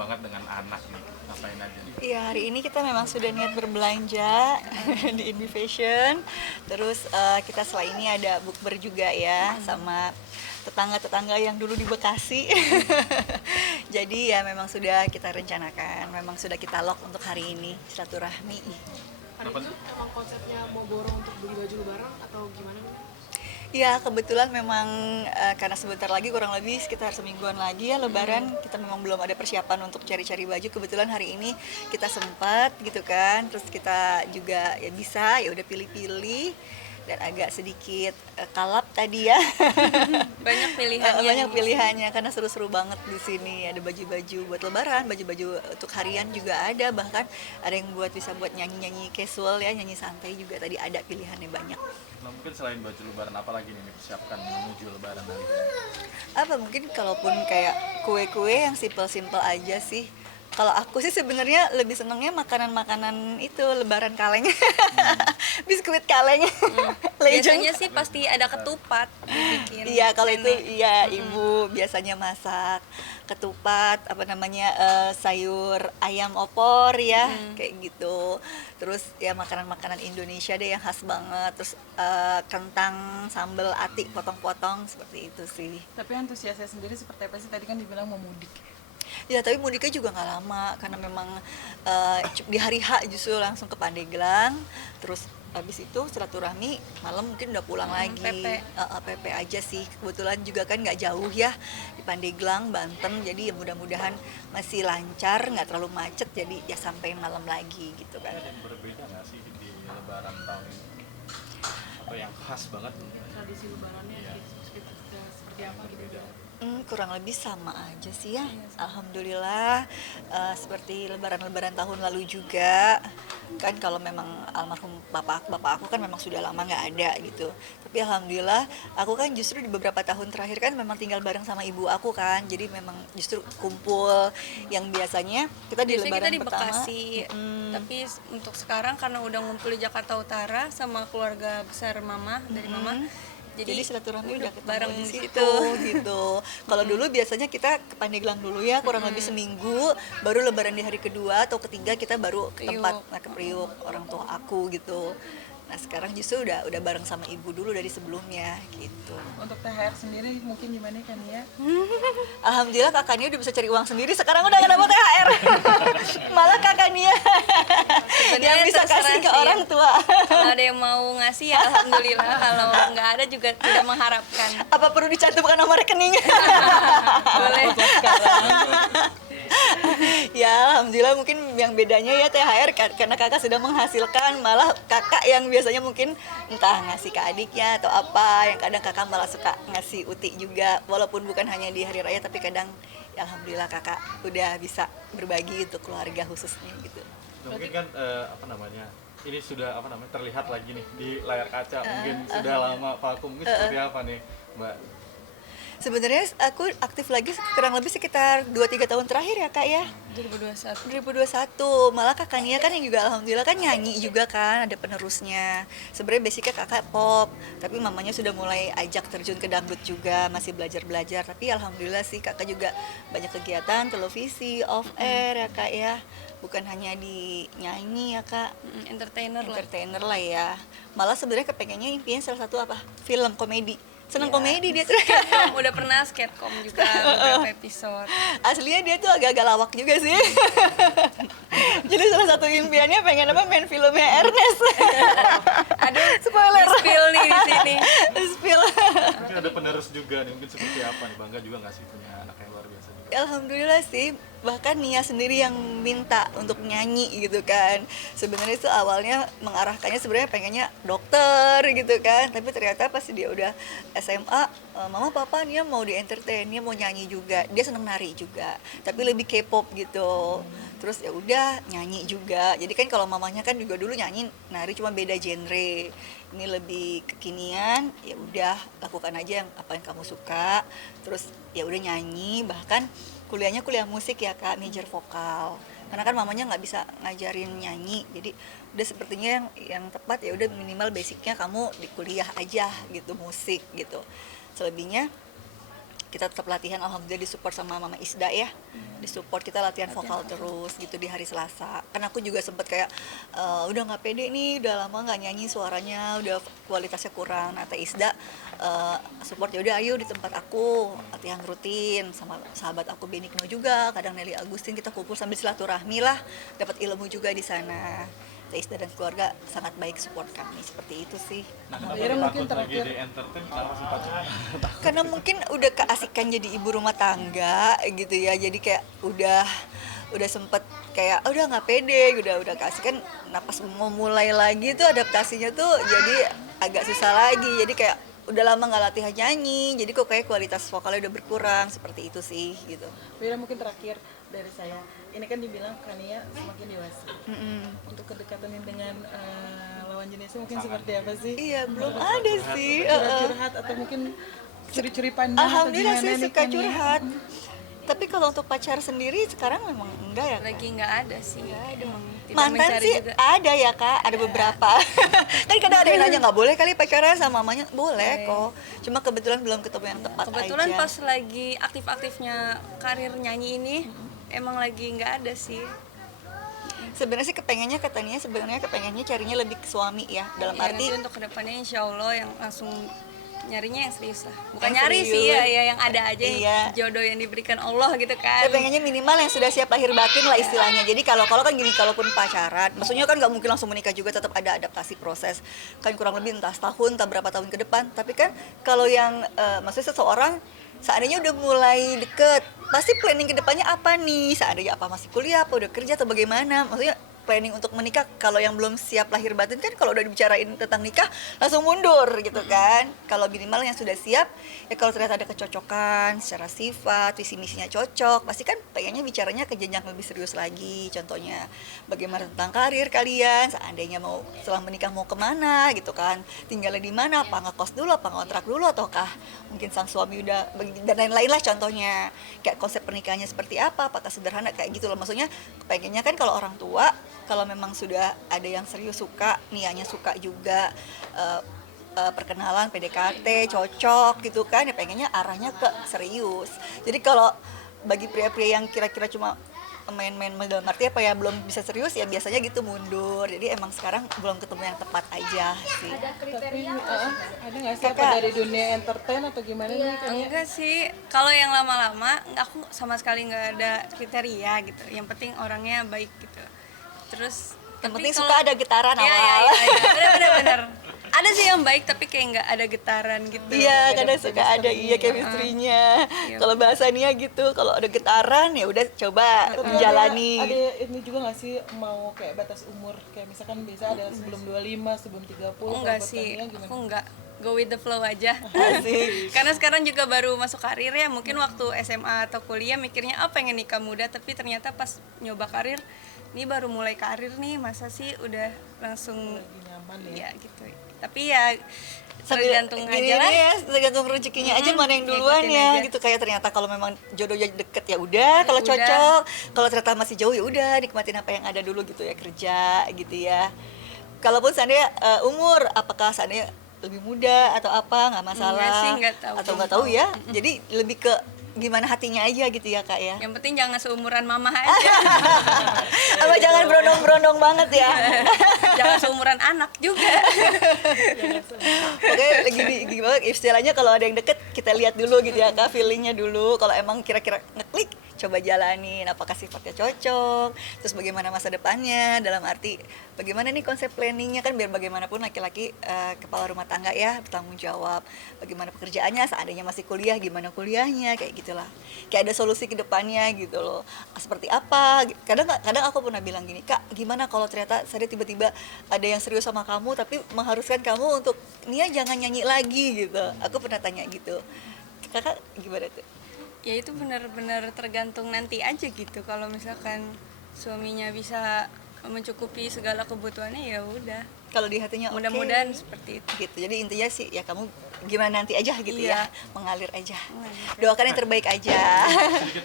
banget dengan anak nih, ngapain aja nih? Iya, hari ini kita memang sudah niat berbelanja di Indie Fashion. Terus kita setelah ini ada bukber juga ya sama tetangga-tetangga yang dulu di Bekasi. Jadi ya memang sudah kita rencanakan, memang sudah kita lock untuk hari ini silaturahmi. Hari itu emang konsepnya mau borong untuk beli baju lebaran atau gimana nih? Ya kebetulan memang karena sebentar lagi kurang lebih sekitar semingguan lagi ya Lebaran, kita memang belum ada persiapan untuk cari-cari baju. Kebetulan hari ini kita sempat gitu kan, terus kita juga ya bisa ya udah pilih-pilih dan agak sedikit kalap tadi ya. Banyak pilihannya. Banyak pilihannya karena seru-seru banget di sini. Ada baju-baju buat Lebaran, baju-baju untuk harian juga ada, bahkan ada yang bisa buat nyanyi-nyanyi casual ya, nyanyi santai juga tadi ada pilihannya banyak. Nah, mungkin selain baju lebaran apa lagi nih dipersiapkan menuju lebaran nanti? Apa mungkin kalaupun kayak kue-kue yang simple-simple aja sih. Kalau aku sih sebenarnya lebih senengnya makanan-makanan itu lebaran kaleng. Biskuit kaleng. Legend. Biasanya sih pasti ada ketupat dibikin. Iya, kalau itu nenek. iya ibu biasanya masak ketupat apa namanya sayur ayam opor ya kayak gitu. Terus ya makanan-makanan Indonesia deh yang khas banget. Terus kentang sambal ati potong-potong seperti itu sih. Tapi antusiasnya sendiri seperti apa sih? Tadi kan dibilang mau mudik. Ya tapi mudiknya juga nggak lama karena memang di hari H justru langsung ke Pandeglang, terus habis itu silaturahmi malam mungkin udah pulang lagi. PP. PP aja sih, kebetulan juga kan nggak jauh ya di Pandeglang, Banten, jadi ya mudah-mudahan masih lancar, nggak terlalu macet, jadi ya sampai malam lagi gitu kan. Ada yang berbeda nggak sih di lebaran tahun ini? Atau yang khas banget? Tradisi lebarannya Iya. seperti apa gitu? Berbeda. Kurang lebih sama aja sih ya. Alhamdulillah seperti lebaran-lebaran tahun lalu juga. Kan kalau memang almarhum bapak aku kan memang sudah lama nggak ada gitu. Tapi alhamdulillah aku kan justru di beberapa tahun terakhir kan memang tinggal bareng sama ibu aku kan. Jadi memang justru kumpul yang biasanya kita di Biasanya lebaran kita di pertama. Bekasi, tapi untuk sekarang karena udah ngumpul di Jakarta Utara sama keluarga besar mama dari mama, Jadi silaturahmi udah ketemu bareng di di situ situ. gitu. Kalau dulu biasanya kita ke Pandeglang dulu ya kurang lebih seminggu, baru lebaran di hari kedua atau ketiga kita baru ke tempat ke Priuk orang tua aku gitu. Nah sekarang justru udah bareng sama ibu dulu dari sebelumnya gitu. Untuk THR sendiri mungkin gimana kan ya? Alhamdulillah kakaknya udah bisa cari uang sendiri, sekarang udah gak dapat THR. Malah kakaknya yang bisa terserah kasih ke sih. orang tua. Kalau ada yang mau ngasih ya alhamdulillah, kalau nggak ada juga tidak mengharapkan. Apa perlu dicantumkan nomor rekening? Boleh. Ya alhamdulillah mungkin yang bedanya ya THR karena kakak sudah menghasilkan, malah kakak yang biasanya mungkin entah ngasih ke adiknya atau apa, yang kadang kakak malah suka ngasih uti juga walaupun bukan hanya di hari raya, tapi kadang ya alhamdulillah kakak udah bisa berbagi untuk keluarga khususnya gitu. Nah, mungkin kan apa namanya? Ini sudah apa namanya terlihat lagi nih di layar kaca. Mungkin sudah lama vakum. Mungkin seperti apa nih, Mbak? Sebenarnya aku aktif lagi kurang lebih sekitar 2-3 tahun terakhir ya kak ya. 2021. 2021, malah kakak Nia kan yang juga alhamdulillah kan nyanyi juga kan, ada penerusnya. Sebenarnya basicnya kakak pop, tapi mamanya sudah mulai ajak terjun ke dangdut juga, masih belajar-belajar. Tapi alhamdulillah sih kakak juga banyak kegiatan, televisi, off air ya kak ya. Bukan hanya di nyanyi ya kak, Entertainer lah. entertainer lah ya. Malah sebenarnya kepengennya impian salah satu apa? Film komedi. Seneng komedi dia tuh. Udah pernah sketcom juga beberapa episode. Aslinya dia tuh agak-agak lawak juga sih. Jadi salah satu impiannya pengen apa main filmnya Ernest. Aduh, Spoiler. spill nih di sini. Spill. Mungkin ada penerus juga nih. Mungkin seperti apa nih? Bangga juga nggak sih punya anak yang luar biasa juga? Alhamdulillah sih, bahkan Nia sendiri yang minta untuk nyanyi gitu kan. Sebenarnya itu awalnya mengarahkannya sebenarnya pengennya dokter gitu kan, tapi ternyata pas dia udah SMA, mama papa Nia mau di entertain, Nia mau nyanyi juga, dia seneng nari juga, tapi lebih K-pop gitu. Terus ya udah nyanyi juga. Jadi kan kalau mamanya kan juga dulu nyanyi nari cuma beda genre. Ini lebih kekinian, ya udah lakukan aja apa yang kamu suka. Terus ya udah nyanyi, bahkan kuliahnya kuliah musik ya kak, major vokal. Karena kan mamanya nggak bisa ngajarin nyanyi, jadi udah sepertinya yang tepat ya udah minimal basicnya kamu di kuliah aja gitu musik gitu. Selebihnya kita tetap latihan, alhamdulillah disupport sama Mama Isda ya, disupport kita latihan vokal terus gitu di hari Selasa. Kan aku juga sempet kayak udah nggak pede nih, udah lama nggak nyanyi, suaranya udah kualitasnya kurang. Nah Teh Isda support, ya udah ayo di tempat aku latihan rutin sama sahabat aku Benigno juga, kadang Nelly Agustin, kita kumpul sambil silaturahmi lah, dapat ilmu juga di sana. Teh Isda dan keluarga sangat baik support kami, seperti itu sih. Nah, kenapa Ira mungkin takut lagi terakhir. di entertain? Kenapa sih takut? Karena mungkin udah keasikan jadi ibu rumah tangga gitu ya, jadi kayak udah sempet kayak udah nggak pede, udah keasikan. Nah pas mau mulai lagi tuh adaptasinya tuh jadi agak susah lagi, jadi kayak udah lama nggak latihan nyanyi, jadi kok kayak kualitas vokalnya udah berkurang, seperti itu sih gitu. Wira mungkin terakhir dari saya, ini kan dibilang Kania semakin dewasa. Untuk kedekatan dengan lawan jenisnya mungkin seperti apa sih? Iya belum ada sih. Curhat atau mungkin curi-curi pandang atau Alhamdulillah gimana sih nih, suka Kania? curhat. Tapi kalau untuk pacar sendiri sekarang memang enggak ya. Lagi nggak ada sih, emang tidak Mantan mencari sih juga. ada ya kak, ada beberapa. Kan kadang ada yang nanya nggak boleh kali pacaran sama mamanya, boleh kok. Cuma kebetulan belum ketemu yang tepat Kebetulan aja. pas lagi aktif-aktifnya karir nyanyi ini, emang lagi nggak ada sih. Sebenarnya sih kepengennya katanya kepengennya carinya lebih ke suami ya, dalam Ya, arti nanti untuk kedepannya insya Allah yang langsung nyarinya yang serius lah. Bukan Yang nyari sih serius. ya yang ada aja Iya. jodoh yang diberikan Allah gitu kan. saya pengennya minimal yang sudah siap lahir batin lah istilahnya. Jadi kalau kan gini, kalaupun pacaran, maksudnya kan nggak mungkin langsung menikah juga, tetap ada adaptasi proses. Kan kurang lebih entah setahun, entah berapa tahun ke depan. Tapi kan kalau yang maksudnya seseorang seandainya udah mulai deket, pasti planning ke depannya apa nih? Seandainya apa masih kuliah, apa udah kerja atau bagaimana? Maksudnya planning untuk menikah. Kalau yang belum siap lahir batin kan kalau udah dibicarain tentang nikah langsung mundur gitu kan. Kalau minimal yang sudah siap ya, kalau ternyata ada kecocokan secara sifat, visi misinya cocok, pasti kan pengennya bicaranya ke jenjang lebih serius lagi. Contohnya bagaimana tentang karir kalian, seandainya mau setelah menikah mau kemana gitu kan, tinggalnya di mana, apa ngekos dulu, apa ngontrak dulu, ataukah mungkin sang suami udah dan lain-lain lah. Contohnya kayak konsep pernikahannya seperti apa, apakah sederhana kayak gitu loh. Maksudnya pengennya kan kalau orang tua, kalau memang sudah ada yang serius suka, niatnya suka juga, perkenalan, PDKT, cocok gitu kan, ya pengennya arahnya ke serius. Jadi kalau bagi pria-pria yang kira-kira cuma main-main dalam arti apa ya, belum bisa serius ya biasanya gitu mundur. Jadi emang sekarang belum ketemu yang tepat aja sih. Tapi ada nggak sih apa Kakak. dari dunia entertain atau gimana nih Kania? Enggak sih, kalau yang lama-lama aku sama sekali nggak ada kriteria gitu. Yang penting orangnya baik gitu. Terus Yang tapi penting kalau- suka ada getaran Iya, awal. benar. Ada sih yang baik tapi kayak nggak ada getaran gitu. Iya, kadang suka ada chemistry-nya. Iya. Kalau bahasanya gitu, kalau ada getaran ya udah coba menjalani. Ada ini juga nggak sih mau kayak batas umur, kayak misalkan biasa ada sebelum 25, sebelum 30. Enggak kalau buat sih, Kania gimana? aku enggak, go with the flow aja. Asik. Karena sekarang juga baru masuk karir ya, mungkin waktu SMA atau kuliah mikirnya pengen nikah muda, tapi ternyata pas nyoba karir, ini baru mulai karir nih, masa sih udah langsung Lagi nyaman ya. ya gitu. Tapi ya Sambil tergantung gini aja lah. ya, tergantung rezekinya aja mana yang duluan ngikutin ya aja. gitu. Kayak ternyata kalau memang jodohnya deket ya udah, kalau Udah. cocok. Kalau ternyata masih jauh ya udah, nikmatin apa yang ada dulu gitu ya, kerja gitu ya. Kalaupun seandainya umur, apakah seandainya lebih muda atau apa, nggak masalah. Enggak sih, nggak tahu. Atau nggak tahu ya. Jadi lebih ke gimana hatinya aja gitu ya kak ya. Yang penting jangan seumuran mama aja. Apa jangan berondong-berondong banget ya. Jangan seumuran anak juga. Oke, gimana istilahnya, kalau ada yang deket kita lihat dulu gitu ya kak, feelingnya dulu. Kalau emang kira-kira ngeklik, coba jalanin, apakah sifatnya cocok, terus bagaimana masa depannya, dalam arti bagaimana nih konsep planningnya kan, biar bagaimanapun laki-laki kepala rumah tangga ya, bertanggung jawab bagaimana pekerjaannya, seandainya masih kuliah gimana kuliahnya, kayak gitulah, kayak ada solusi ke depannya gitu loh, seperti apa. Kadang aku pernah bilang gini, kak gimana kalau ternyata saya tiba-tiba ada yang serius sama kamu tapi mengharuskan kamu untuk Nia jangan nyanyi lagi gitu, aku pernah tanya gitu. Kakak gimana tuh? Ya itu benar-benar tergantung nanti aja gitu. Kalau misalkan suaminya bisa mencukupi segala kebutuhannya ya udah. Kalau di hatinya oke, Mudah-mudahan seperti itu. gitu. Jadi intinya sih ya kamu gimana nanti aja gitu Iya. ya, mengalir aja. Mengalir. Doakan yang terbaik aja. Sedikit